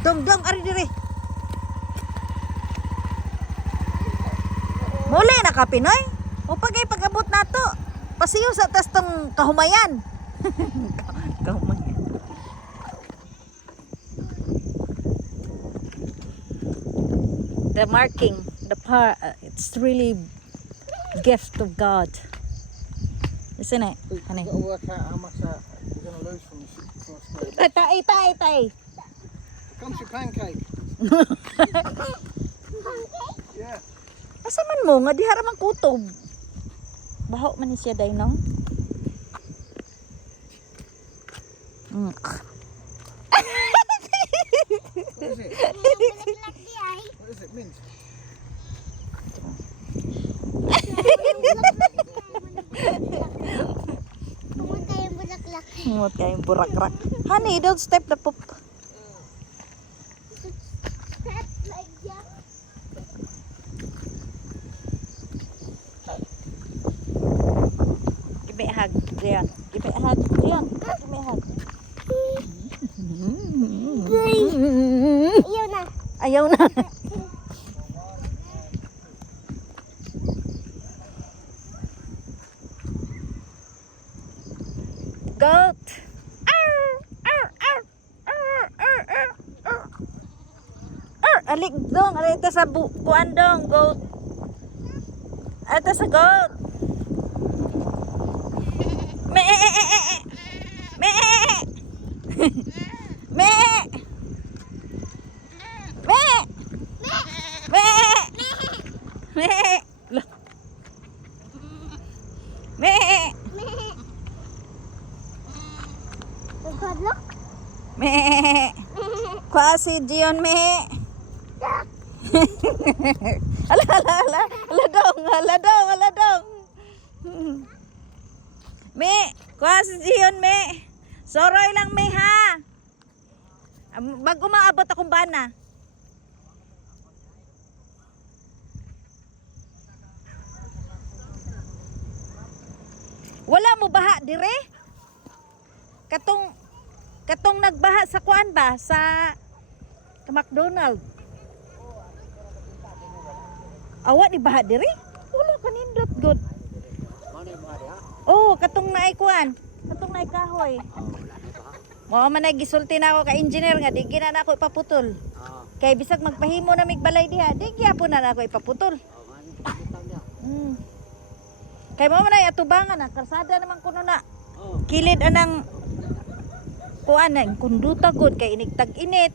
Dong, dong, ari dire. Muli na ka, Pinoy. O pagay pag-abot na to. Pasiyo sa tas tong kahumayan. Kahumayan. The marking, it's really gift of God. Isn't it, honey? You've got to work out how much you're going to lose from the Tay. Here comes your pancake. Yeah. Asa man mo nga dihara man kutob. Baho man ni siya day no. What is it? What is it? Mint? Ngot kayong burak-rak. Honey, don't step the poop. Give me a hug, Rian. Give me a hug, Rian. Give me a hug. Ayaw na. Ayaw na. Goat. Alik dong, ito sa kuan dong, goat. Ito sa goat. Me. Me. Me. Me. Me. Me. Look. Me. Nagkadlok? Me. Kuha si Dion me. Ala dong. Me, kuha si Dion me. Soroy lang me ha. Bago maabot akong bana. Wala mo baha dire? Katong nagbaha sa kuan ba sa McDonald. Awa di baha dire? Wala kanindot good. Oh, katong naay kuan, katong naay kahoy. Mao man ay gisulti na ako ka engineer nga di gina na ako ipaputol. Kay bisag magpahimo na migbalay diha, di gyapon na ako ipaputol. Kay mao man ay atubangan na kalsada naman kuno na. Kilid anang kuan na kunduta gud kay inig tag-init.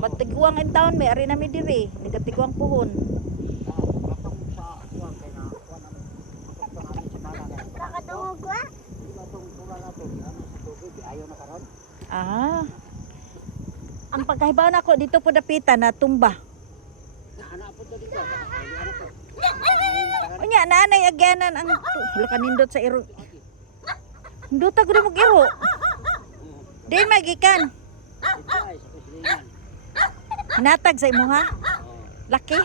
Matiguang in town may ari na mi diri, negatiguang puhon. Nakadungog ko ah. Ah. Ang pagkahibaw na ko dito po dapita na tumba. Unya naanay agyanan ang wala kanindot sa iro. Hinduta gud mo iro. Di magikan. Hinatag sa imo ha? Laki?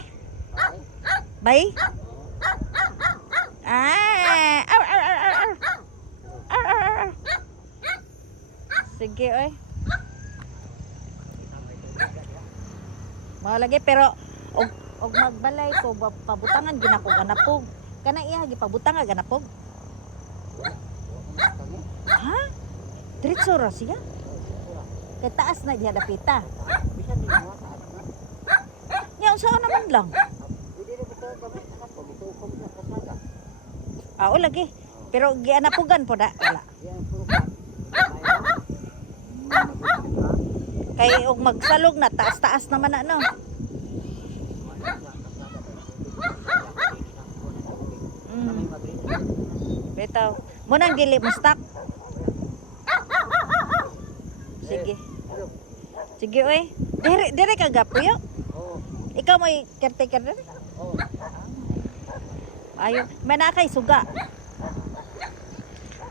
Bay? Ah! Sige oy. Mao lagi pero og magbalay ko pabutangan ginako ganapog. Kana iya gipabutangan ganapog. Ha? Diretso ra siya? Kay taas na diha dapita. Nya saan naman lang? Oo lagi. Pero gianapugan po da wala. Kay og magsalog na taas-taas naman na no. Bitaw. Mo nang dili mo stock. Sige. Sige oy. Dire ka gapuyo. Ikaw mo caretaker dire? Ayo, manakay suga.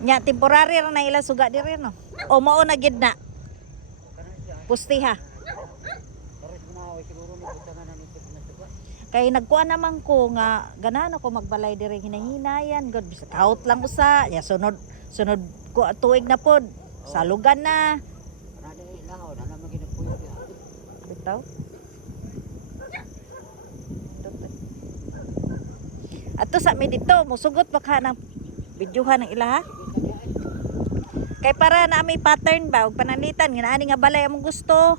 Nya temporary ra na ila suga dire no. O mao na gid na. Pustiha. Kay nagkuha naman ko nga ganahan ako magbalay dire hinahinayan god bisag out lang usa ya sunod ko tuig na pod salugan na. daw. Ato sa mi dito, musugot pa ka ng videohan ng ila ha. Kay para na may pattern ba, ug pananitan nga ani nga balay among gusto.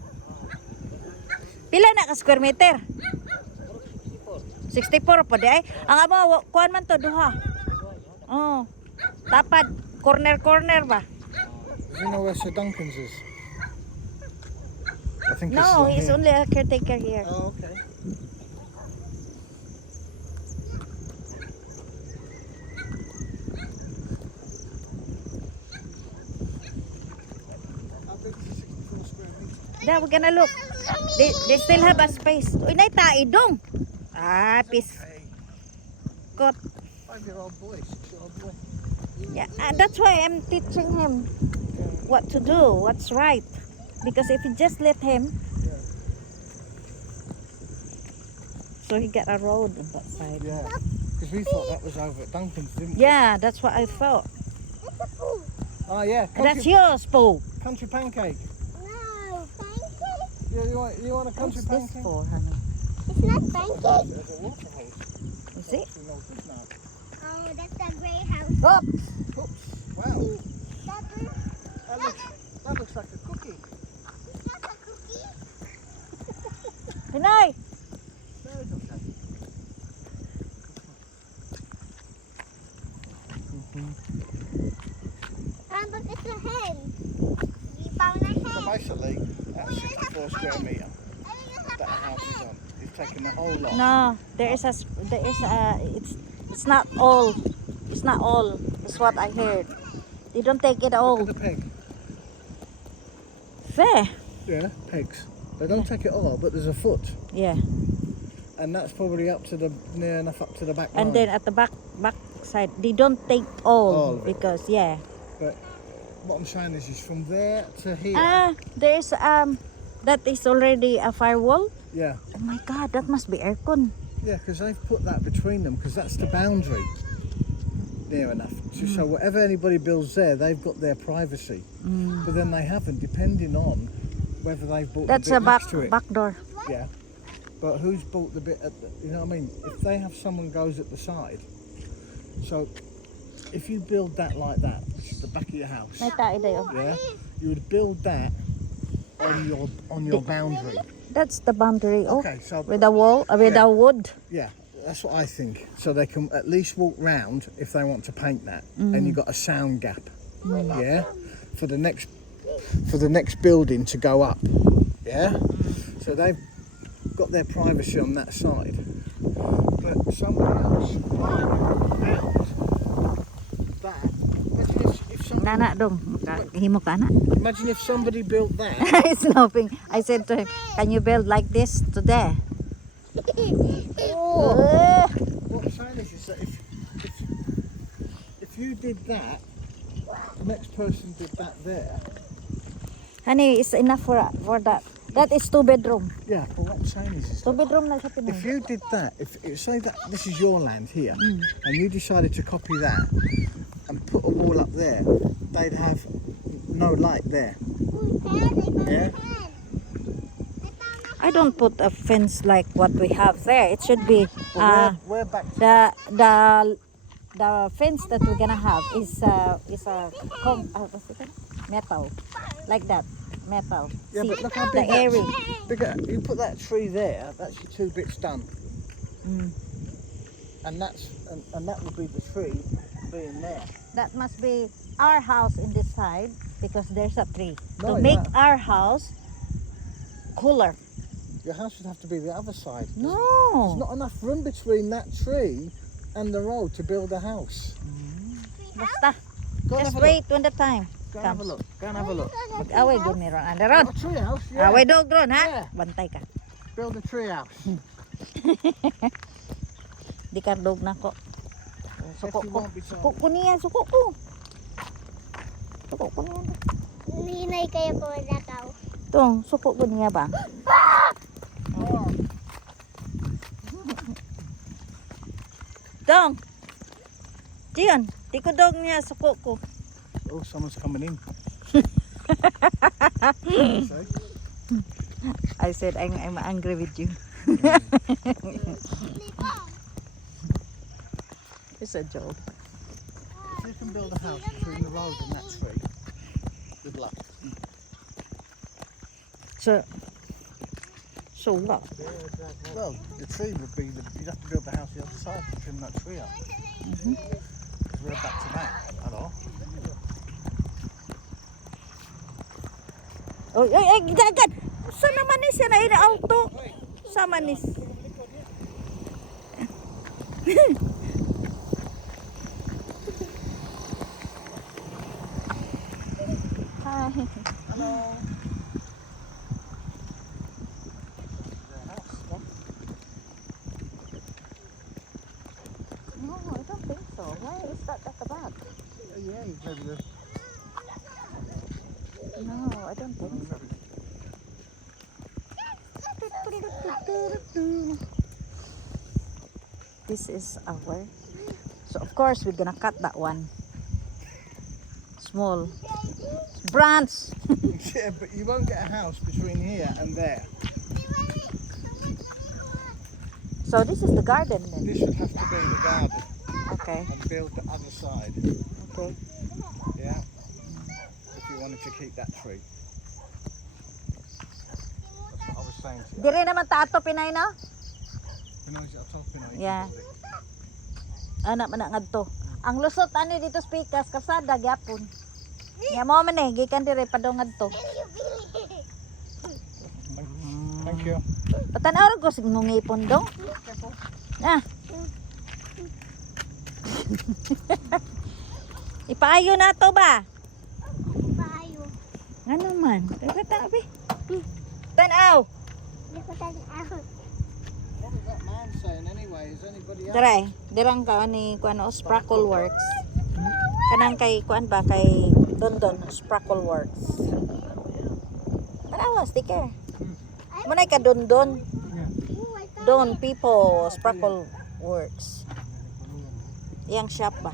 Pila na ka square meter? 64 pa di ay. Ang amo kuan man to duha. Oh. Tapad corner ba? Do you know where Sir Duncan's is? I think No, it's he's here. only a caretaker here. Oh, okay. How big is the 64 square meters? Da, we're gonna look. They still have a space. Uy, nay taidong. Ah, peace. Hey, Kot. 5-year-old boy, 6-year-old boy. Yeah, that's why I'm teaching him what to do, what's right. Because if you just let him, Yeah. so he got a road on that side. Yeah. Because we thought that was over at Duncan's, didn't we? Yeah, that's what I thought. It's a pool. Oh, yeah. That's yours, Paul. country pancake. No, pancake. Yeah, you want a country What's this pancake? for, honey? It's not pancake. There's a water hose. Is it? She knows this now. Oh, that's the grey house. Oops. Oops. Wow. That's That looks like a cookie. not a cookie. Hinay! There it is. But it's a hen. We found a So hen. basically, that's 64 square metre that house is on. He's taken the whole lot. No, it's not all. It's not all. It's what I heard. They don't take it Look all. at the peg. Fair. Yeah, pegs. They don't take it all, but there's a foot. Yeah. And that's probably up to the, near enough up to the back And line. then at the back side, they don't take all All of it. because yeah. But what I'm saying is from there to here. There's that is already a firewall. Yeah. Oh my God, that must be aircon. Yeah, because they've put that between them because that's the boundary near enough. So whatever anybody builds there, they've got their privacy. But then they haven't, depending on whether they've bought That's the a bit back next to it. back door. Yeah. But who's bought the bit at the, you know what I mean? If they have someone goes at the side, so if you build that like that, which is the back of your house, May tayo dayo. yeah, you would build that on your boundary. That's the boundary. Oh, Okay, so with a wall, with Yeah. a wood. yeah, that's what I think. So they can at least walk round if they want to paint that, and you've got a sound gap. Yeah, for the next building to go up. Yeah, so they've got their privacy on that side, but somebody else might out that. Nana dong, himo ka na. Imagine if somebody built that. He's laughing. I said to him, "Can you build like this to there?" What I'm saying is that if you did that, the next person did that there. Honey, it's enough for that. That is 2 bedroom. Yeah, but what I'm saying is 2 bedroom na siya if Pinoy. you did that, if say that this is your land here, and you decided to copy that and put a wall up there, they'd have no light there. Yeah. I don't put a fence like what we have there. It should be But we're back. the fence that we're gonna have is what's it called? Metal, like that, metal. Yeah, See, but look how the big that- airing. You put that tree there. That's your 2 bits done, Mm. and that would be the tree being there. That must be our house in this side because there's a tree No, to make yeah. our house cooler. Your house would have to be the other side. There's No, not enough room between that tree and the road to build a house. basta. Go and Just have a wait when the time look. Go and have a comes. look. Go and have a look. Mag-away dun meron. Anderon. A tree house. Yeah. Away dog ron ha. Yeah. Bantay ka. Build a tree house. Di ka dog na ko. Suko If you ko. won't be so- Suko ko niya. Suko ko. Suko ko niya. Ninay kayo ko lakaw. Itong suko ko niya ba? Oh, Dong. Diyan. Di ko dog niya. Suko ko. oh, someone's coming in. See? I said I'm angry with you. It's a joke. If you can build a house between the road and that tree, good luck. So what? Well, the tree would be, you'd have to build the house the other side to trim that tree up. Because we're back to back. Hello? Oh, ay, dagat! Saan naman ni siya na auto? Sa manis. Hi. Hello? No, I don't think so. Why is that at the back? Yeah, maybe the... No, I don't think so. This is our. So of course we're gonna cut that one. Small branch. Yeah, but you won't get a house between here and there. So this is the garden then. This would have to be the garden Okay. and build the other side. Okay. Yeah? If you wanted to keep that tree. That's what I was saying to you. Dire naman tato Pinay na. You know, I'm talking about Yeah. Anak man ngadto. Ang lusot ani dito sa Pikas kasada gyapon. Ya mo man eh gikan dire padong ngadto. Thank you. Patanaw ko sig ngipon dong. Ah. Ipaayo na to ba? Payo. Ano man? Kaya tabi. Tanaw. Hindi ko tanaw. What was that man saying anyway? Is anybody else? Dere, dirang ka ni kuan o Sparkle Works. Kanang kay kuan ba kay Dondon Sparkle Works. Tanawa sticker. Manay ka Dondon. Don people Sparkle Works. Iyang shop ba?